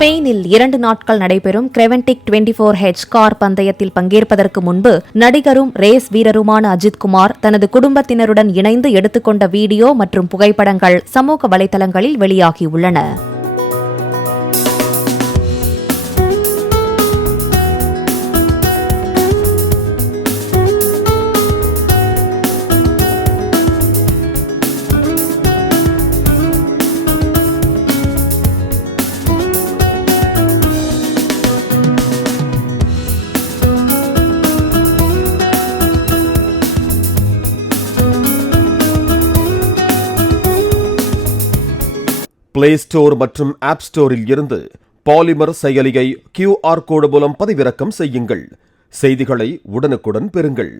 ஸ்பெயினில் 2 நாட்கள் நடைபெறும் கிரெவென்டிக் 24H கார் பந்தயத்தில் பங்கேற்பதற்கு முன்பு நடிகரும் ரேஸ் வீரருமான அஜித் குமார் தனது குடும்பத்தினருடன் இணைந்து எடுத்துக்கொண்ட வீடியோ மற்றும் புகைப்படங்கள் சமூக வலைதளங்களில் வெளியாகியுள்ளன. பிளே ஸ்டோர் மற்றும் ஆப் ஸ்டோரில் இருந்து பாலிமர் செயலியை QR கோடு மூலம் பதிவிறக்கம் செய்யுங்கள். செய்திகளை உடனுக்குடன் பெறுங்கள்.